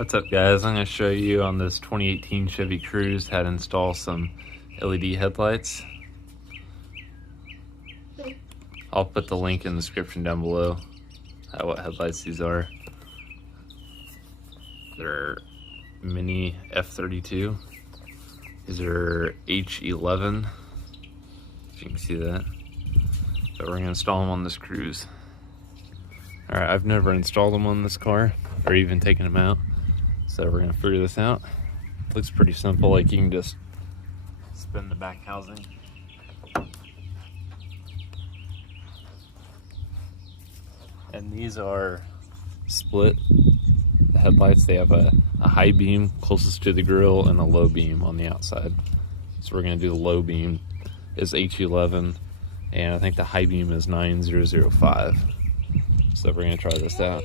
What's up, guys? I'm going to show you on this 2018 Chevy Cruze how to install some LED headlights. I'll put the link in the description down below what headlights these are. They're mini F32. These are H11, if you can see that. So we're going to install them on this Cruze. Alright, I've never installed them on this car or even taken them out. So we're going to figure this out. Looks pretty simple, like you can just spin the back housing. And these are split headlights. They have a high beam closest to the grill and a low beam on the outside. So we're going to do the low beam is H11 and I think the high beam is 9005. So we're going to try this out.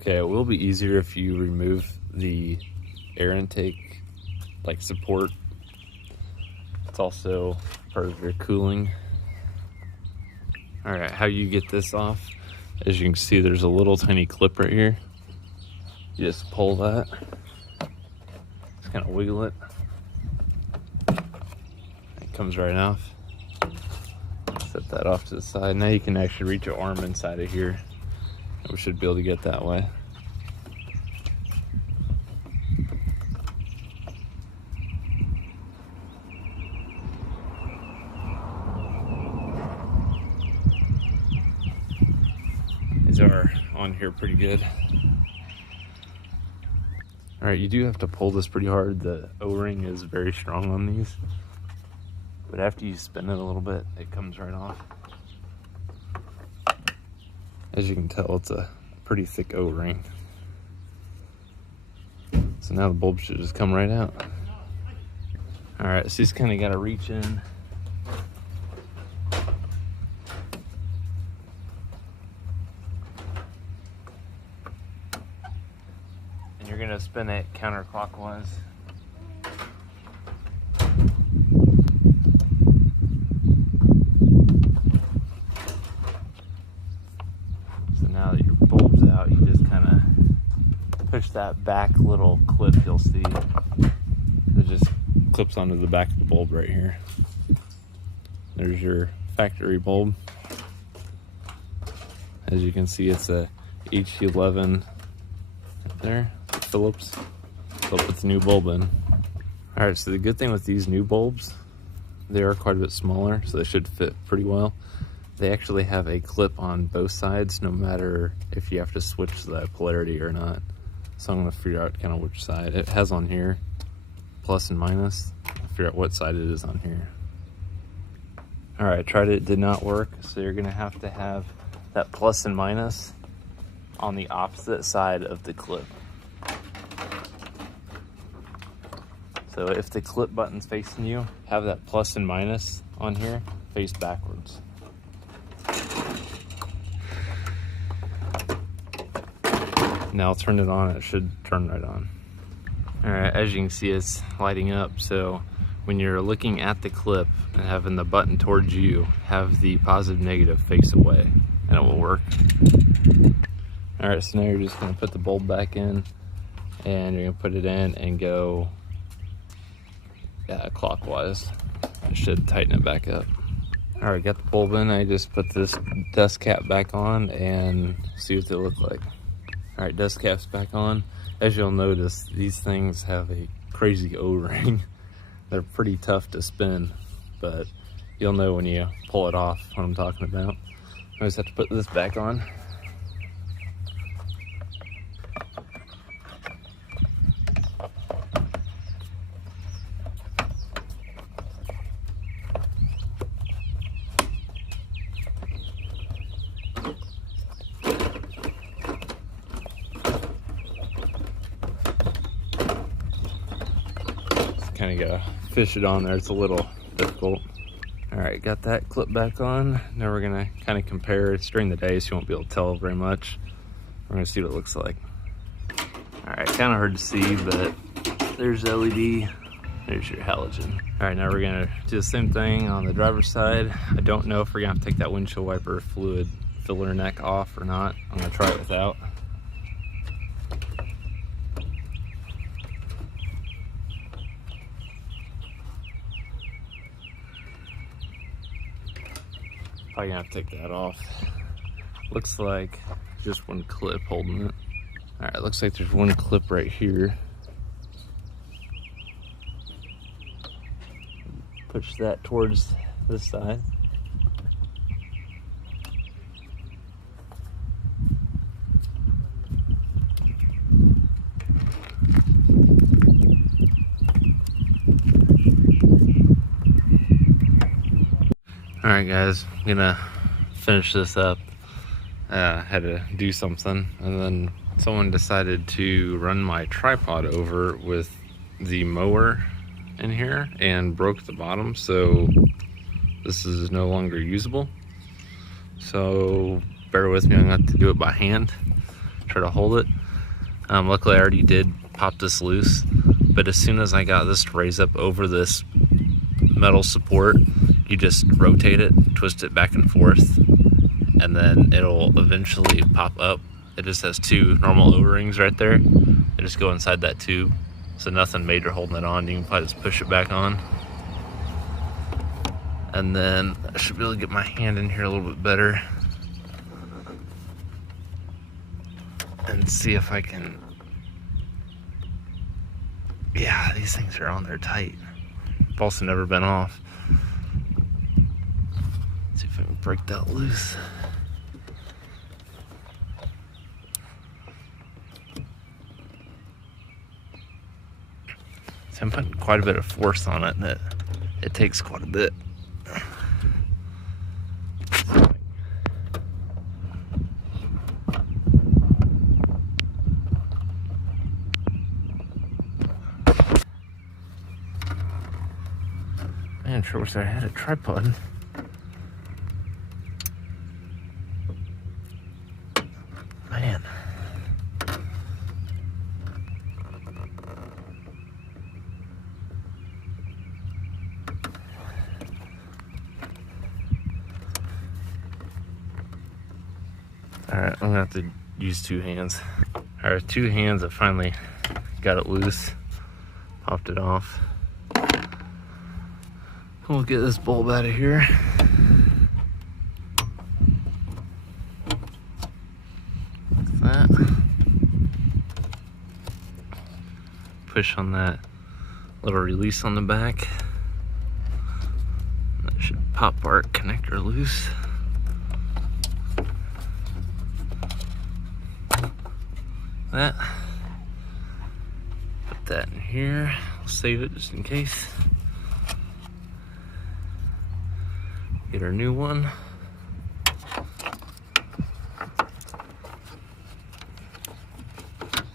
Okay, it will be easier if you remove the air intake, like support. It's also part of your cooling. All right, how you get this off, as you can see, there's a little tiny clip right here. You just pull that, just kind of wiggle it. It comes right off. Set that off to the side. Now you can actually reach your arm inside of here. We should be able to get that way. These are on here pretty good. All right, you do have to pull this pretty hard. The O-ring is very strong on these, but after you spin it a little bit, it comes right off. As you can tell, it's a pretty thick O-ring. So now the bulb should just come right out. All right, so you just kind of got to reach in. And you're gonna spin it counterclockwise. Now that your bulb's out, you just kind of push that back little clip you'll see. It just clips onto the back of the bulb right here. There's your factory bulb. As you can see, it's a H11 right there, Phillips. So I'll put the new bulb in. All right, so the good thing with these new bulbs, they are quite a bit smaller, so they should fit pretty well. They actually have a clip on both sides, no matter if you have to switch the polarity or not. So I'm gonna figure out kind of which side. It has on here, plus and minus. I'll figure out what side it is on here. All right, tried it, did not work. So you're gonna have to have that plus and minus on the opposite side of the clip. So if the clip button's facing you, have that plus and minus on here face backwards. Now I'll turn it on, it should turn right on. All right, as you can see, it's lighting up. So when you're looking at the clip and having the button towards you, have the positive negative face away and it will work. All right, so now you're just gonna put the bulb back in and you're gonna put it in and go clockwise. It should tighten it back up. All right, got the bulb in. I just put this dust cap back on and see what they look like. All right, dust cap's back on. As you'll notice, these things have a crazy O-ring. They're pretty tough to spin, but you'll know when you pull it off what I'm talking about. I just have to put this back on. kind of gotta fish it on there. It's a little difficult. All right, got that clip back on. Now we're gonna kind of compare. It's during the day, so you won't be able to tell very much. We're gonna see what it looks like. All right, kind of hard to see, but there's LED. There's your halogen. All right, now we're gonna do the same thing on the driver's side. I don't know if we're gonna have to take that windshield wiper fluid filler neck off or not. I'm gonna try it without. Probably gonna have to take that off. Looks like just one clip holding it. All right, looks like there's one clip right here. Push that towards this side. All right, guys, I'm gonna finish this up. Had to do something, and then someone decided to run my tripod over with the mower in here and broke the bottom, so this is no longer usable. So bear with me, I'm gonna have to do it by hand, try to hold it. Luckily I already did pop this loose, but as soon as I got this to raise up over this metal support, you just rotate it, twist it back and forth, and then it'll eventually pop up. It just has two normal O-rings right there. They just go inside that tube. So nothing major holding it on. You can probably just push it back on. And then I should be able to get my hand in here a little bit better and see if I can. Yeah, these things are on there tight. I've also never been off. Let's see if I can break that loose. I'm putting quite a bit of force on it, and it takes quite a bit. Man, sure wish I had a tripod. Man. All right, I'm gonna have to use two hands. All right, two hands, I finally got it loose, popped it off. We'll get this bulb out of here. Like that. Push on that little release on the back. That should pop our connector loose. That. Put that in here. I'll save it just in case. Get our new one.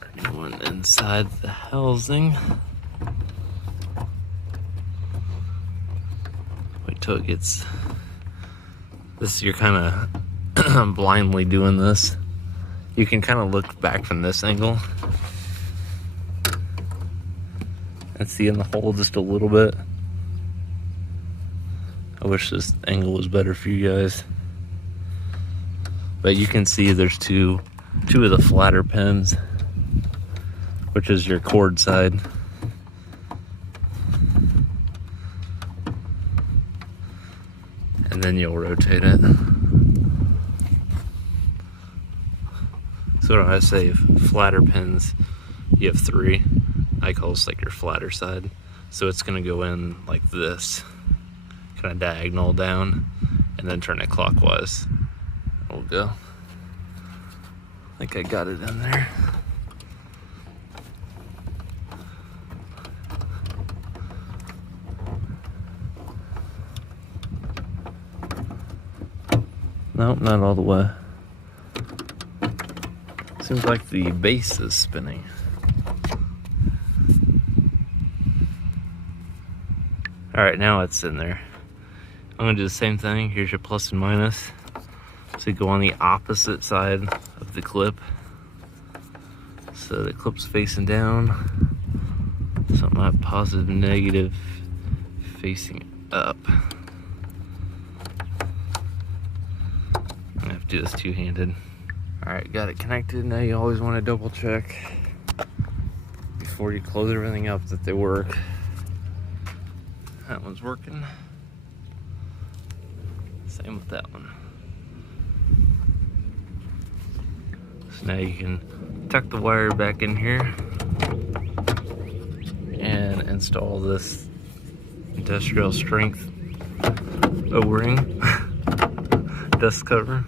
Our new one inside the housing. Wait till it gets this. You're kind of blindly doing this. You can kind of look back from this angle and see in the hole just a little bit. I wish this angle was better for you guys. But you can see there's two of the flatter pins, which is your cord side. And then you'll rotate it. So when I say flatter pins, you have three. I call this like your flatter side. So it's gonna go in like this, kind of diagonal down, and then turn it clockwise. We'll go. I think I got it in there. Nope, not all the way. Seems like the base is spinning. All right, now it's in there. I'm gonna do the same thing. Here's your plus and minus. So you go on the opposite side of the clip. So the clip's facing down. Something like positive and negative facing up. I'm gonna have to do this two-handed. All right, got it connected. Now you always want to double check before you close everything up that they work. That one's working. Same with that one. So now you can tuck the wire back in here and install this industrial strength O-ring dust cover.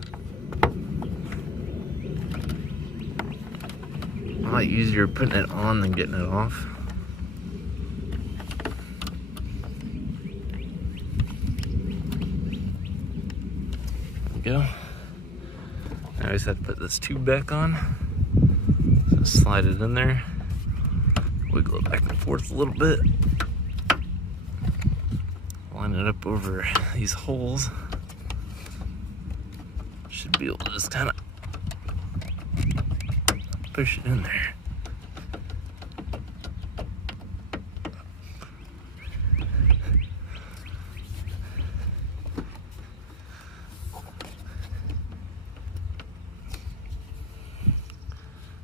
A lot easier putting it on than getting it off. There we go. I just had to put this tube back on. So slide it in there, wiggle it back and forth a little bit, line it up over these holes. Should be able to just kind of push it in there.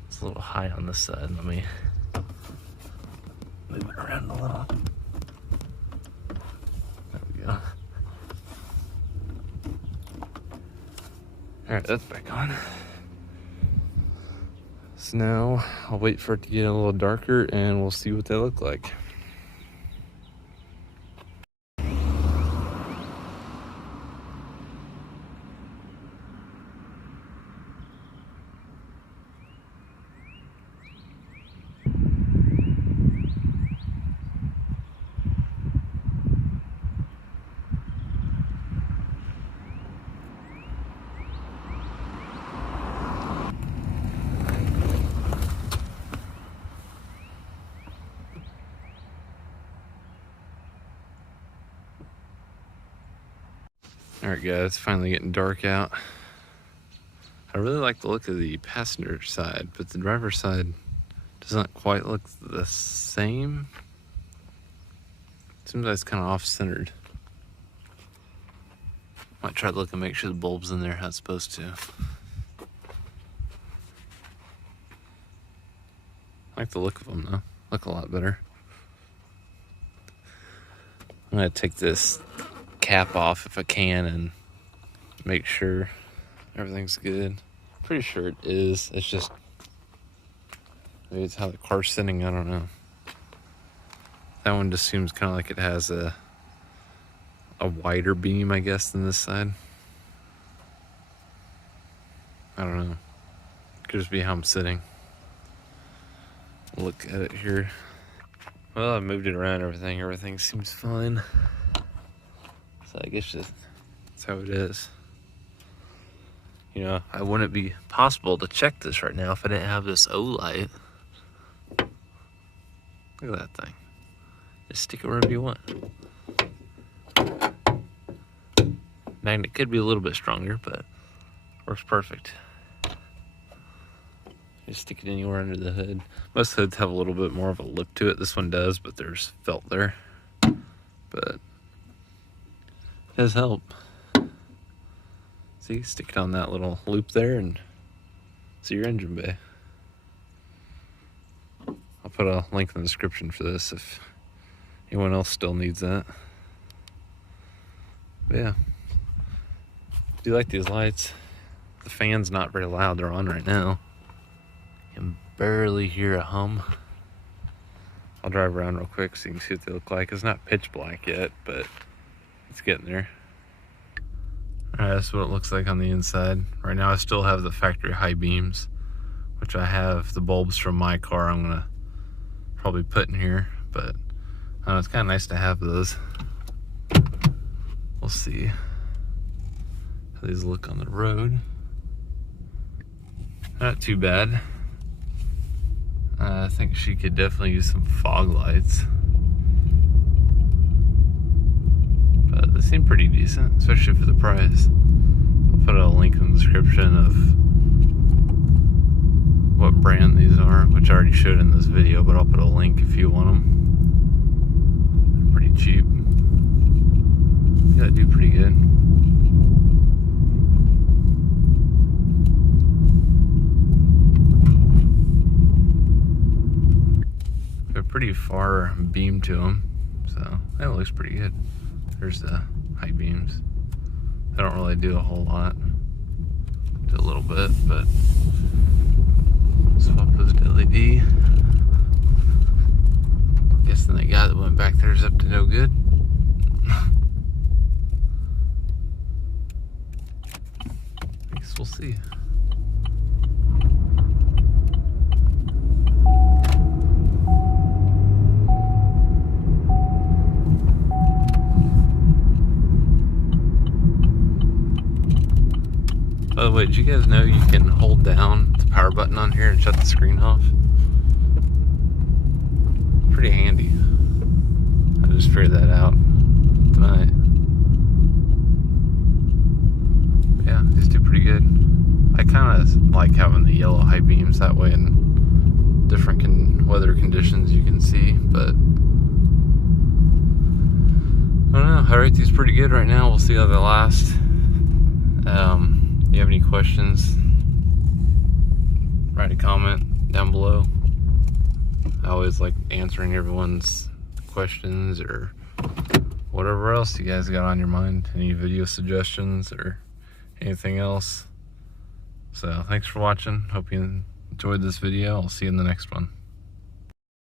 It's a little high on this side. Let me move it around a little. There we go. All right, that's back on. So now I'll wait for it to get a little darker and we'll see what they look like. All right, guys, it's finally getting dark out. I really like the look of the passenger side, but the driver's side doesn't quite look the same. Seems like it's kind of off-centered. Might try to look and make sure the bulb's in there how it's supposed to. I like the look of them though. Look a lot better. I'm gonna take this cap off if I can and make sure everything's good. Pretty sure it is. It's just maybe it's how the car's sitting. I don't know. That one just seems kind of like it has a wider beam, I guess, than this side. I don't know. Could just be how I'm sitting. Look at it here. Well, I moved it around. Everything seems fine. So I guess just that's how it is. You know, I wouldn't be possible to check this right now if I didn't have this O light. Look at that thing. Just stick it wherever you want. Magnet could be a little bit stronger, but works perfect. Just stick it anywhere under the hood. Most hoods have a little bit more of a lip to it. This one does, but there's felt there. But it does help. See, stick it on that little loop there and see your engine bay. I'll put a link in the description for this if anyone else still needs that. But yeah, do you like these lights? The fan's not very loud. They're on right now. You can barely hear a hum. I'll drive around real quick so you can see what they look like. It's not pitch black yet, but it's getting there. All right, that's what it looks like on the inside. Right now I still have the factory high beams, which I have the bulbs from my car I'm gonna probably put in here, but it's kind of nice to have those. We'll see how these look on the road. Not too bad. I think she could definitely use some fog lights. seem pretty decent, especially for the price. I'll put a link in the description of what brand these are, which I already showed in this video, but I'll put a link if you want them. They're pretty cheap. You gotta do pretty good. They're pretty far beam to them, so that looks pretty good. There's the high beams. They don't really do a whole lot. Do a little bit, but swap those to LED. Guessing the guy that went back there is up to no good. I guess we'll see. By the way, did you guys know you can hold down the power button on here and shut the screen off? Pretty handy. I just figured that out tonight. Yeah, these do pretty good. I kind of like having the yellow high beams, that way in different weather conditions you can see, but I don't know. I rate these pretty good right now. We'll see how they last. You have any questions, write a comment down below. I always like answering everyone's questions or whatever else you guys got on your mind, any video suggestions or anything else. So thanks for watching. Hope you enjoyed this video. I'll see you in the next one.